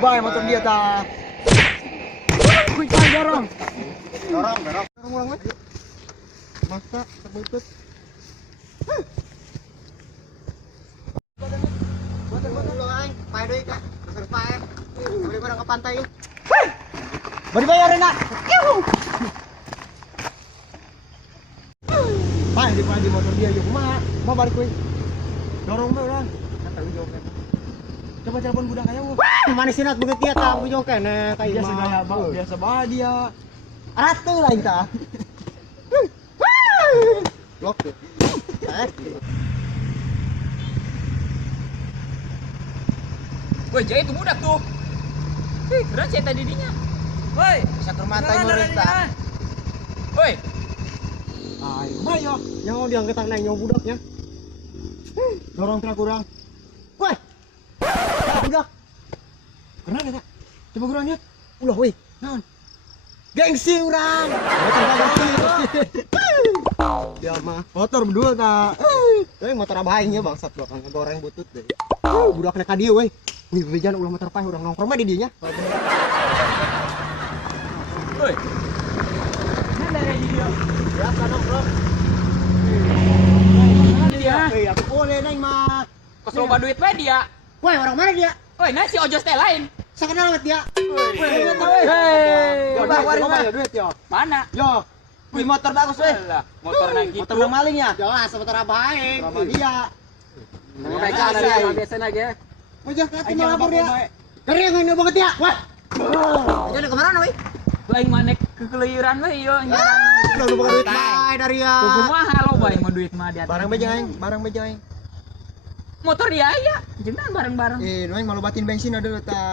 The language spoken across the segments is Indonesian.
bay motor dia ta. Kuy dorong. Dorong orang weh. Masa terbutut. Buat dulu aing, pae deui ka. Besar pae. Beli barang ke pantai yuk. Bari bayar nak. Pae di motor dia yuk. Mau balik kuy. Dorong be urang. Kata ujung kan. Coba telepon budak aya. Mana sinat begitu dia ta ujung kene ka ieu mah. Biasa bae dia. Ratu lain ta. Blok. Woi, jadi itu budak tuh. Berat saya tadi dinya. Woi, Satu mata murid ta. woi. Ayo, yang mau diangkat tangan yang budaknya. Dorong terak kurang. Woi. Budak. Kenapa tak? Coba kurang lihat. Ulah woi. Naon? Gengsi urang. Dia mah motor berdua ta. Motor abaingnya bangsat belakang goreng butut deh. Budaknya ka dieu we. Wih, bejan ulah motor pae urang nongkrong mah di dieu nya. Woi. Mana dari dia? Biasa nongkrong. Dia. Aku boleh neng mah. Kos loba duit we dia. Woi, orang mana dia? Woi, nah si ojos teh lain. Saya kenal sama dia. Hei. Duit yo. Mana? Yo. Wih, motor bagus weh. Lah, motor naik gitu. Motor yang maling ya? Jelas, motor abaing. Sama dia. Mereka ada biasa naik ya. Wajah kaki mau lapor dia. Kering yang banget ya. Wah. Jadi kemana weh? Lain mana kekeliruan we yo nyarang. Udah lupa duit bae dari ya. Tuh kumaha lo bae mah duit mah dia. Barang beja aing, barang beja aing. Motor dia aya. Jangan bareng-bareng. Noeng malu batin bensin ada ta.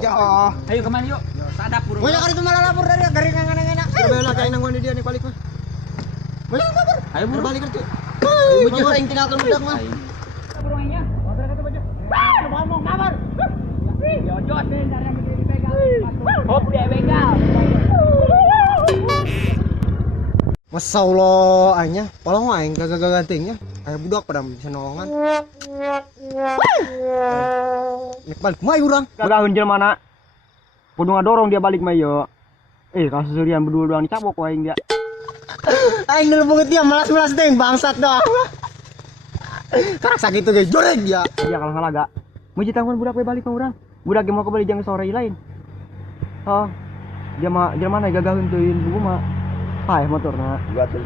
Ija. Ayo kemana yuk? Sadap burung. Wajah kali itu malah lapor dari garing yang enak. Coba lah kain nang dia nih balik mah. Wajah lapor. Ayo burung. Balik kerja. Wajah aing tinggalkan budak mah. Burungnya. Motor kata baja. Ngomong kabar. Yo jos deh cara yang dipegang. Hop dia begal. Masya Allah, aingnya, walau aing gak gantingnya, ayo budak pada bisa nolongan. Nek balik mah urang. Udah hunjel mana? Kudu ngadorong dia balik mah yo. Kasus Surian berdua doang dicabok aing dia. Aing dulu banget dia malas-malas deng bangsat doang. Karak sakit tuh guys, jorek dia. Iya kalau salah gak. Mau ditanggung budak we balik mah urang. Budak mau kembali jangan sore lain. Oh. Dia mana gagahun tuin buku mah. Pae motorna. Gua tuh.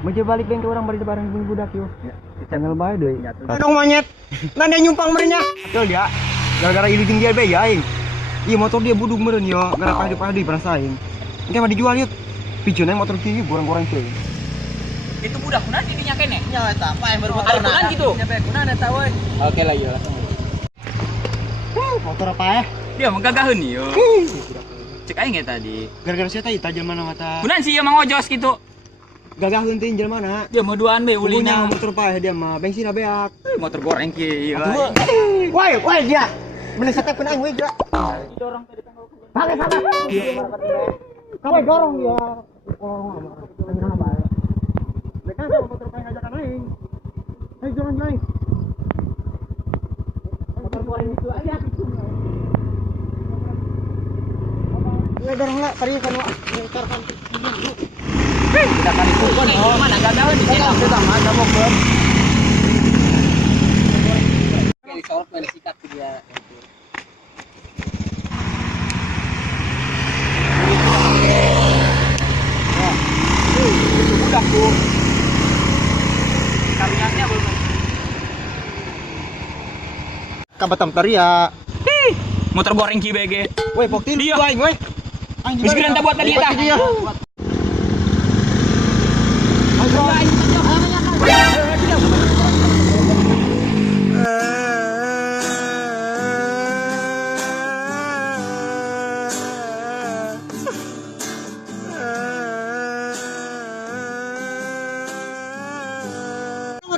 Mau balik bengke orang bari bareng budak yo. Tanggal bae deui. Dong monyet. Nanda nyumpang merenya. Betul dia. Gara-gara iluting dia be ya aing. Iya motor dia buduk meureun yo, gara pahdi perasa aing. Engke mah dijual yut. Pijeun motor kieu goreng-goreng teh. Itu budak kunaon di dinya kene? Nya eta apa yang baru Ada kunaon gitu. Nyampe kunaon eta we. Oke lah yo langsung. Motor apa ya? Dia menggagaheun yo. Cek aing ya tadi. Gara-gara sia teh tajam mana mata. Kunaon sih Mang Ojos gitu? Gagah heunteuin jelema. Dia mau duaan be Ulina ulina. motor pae dia mah bensin beak. Motor goreng kieu. Woi dia. Mending setep aing we dia. Dorong tadi tanggal. Pakai. Kamu dorong dia. Oh, enggak apa. Mereka ada motor pae ngajakan aing. Ayo jalan aing. Motor goreng itu aja. Ya dorong lah, tadi kan mutarkan. Kita kan itu kan mana gagaheun di sini. Kita mah ada motor. Kayak disorot main sikat dia. Itu budak tuh. Karunyanya belum. Kabatam taria. Motor goreng ki BG. Woi, poktin Dia. aing we. Aing Geus geus buat tadi tah.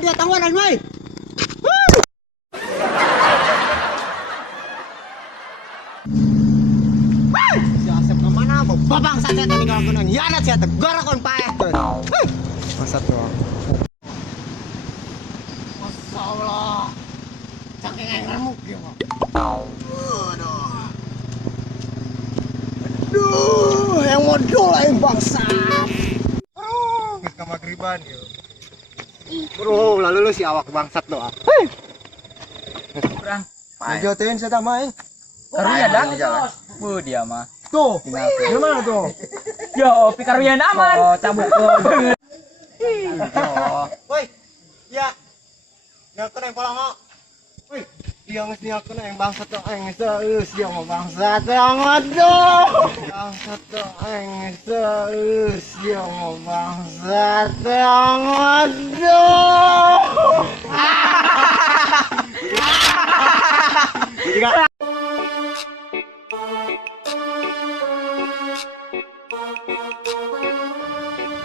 Dia tangwan aing we. Si Asep ke mana? Babang saja tadi kalau kunang. Ya ada saya tegar kon paeh. Masa tuh. Masya Allah. Saking aing remuk dia mah. Aduh. bodoh lah yang bangsa. Kemagriban yo. Bro, lalu lu si awak bangsat lo. Kurang. Ngejotein saya tamai. Karunya dah. Dia mah. Tuh, gimana tuh? Yo, opi karunya aman. Oh, cabut kok. Woi, ya. Yang kena yang polang kok. Woi, dia ngesni aku yang bangsat tuh, ngeus dia mau bangsat aduh. Bangsat tuh, ngeus dia mau bangsat aduh. Juga.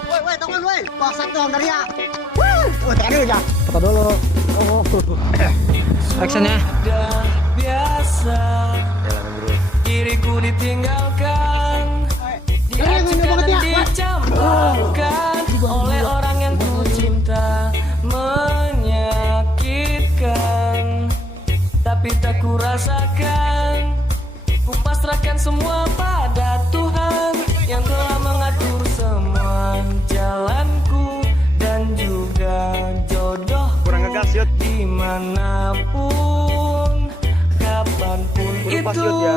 Woi, tunggu woi. Bangsat dong dari ya. Oh, tadi aja. Foto dulu. Oh. Actionnya. Biasa diriku ditinggalkan, diacukan dan dicampakkan oleh orang yang ku cinta, menyakitkan, tapi tak ku rasakan. Ku pasrahkan semua pada Tuhan yang telah mengatur semua jalanku dan juga jodoh Kurang ngegas yut. dimanapun, kapanpun Kurang pas, itu Yud, ya.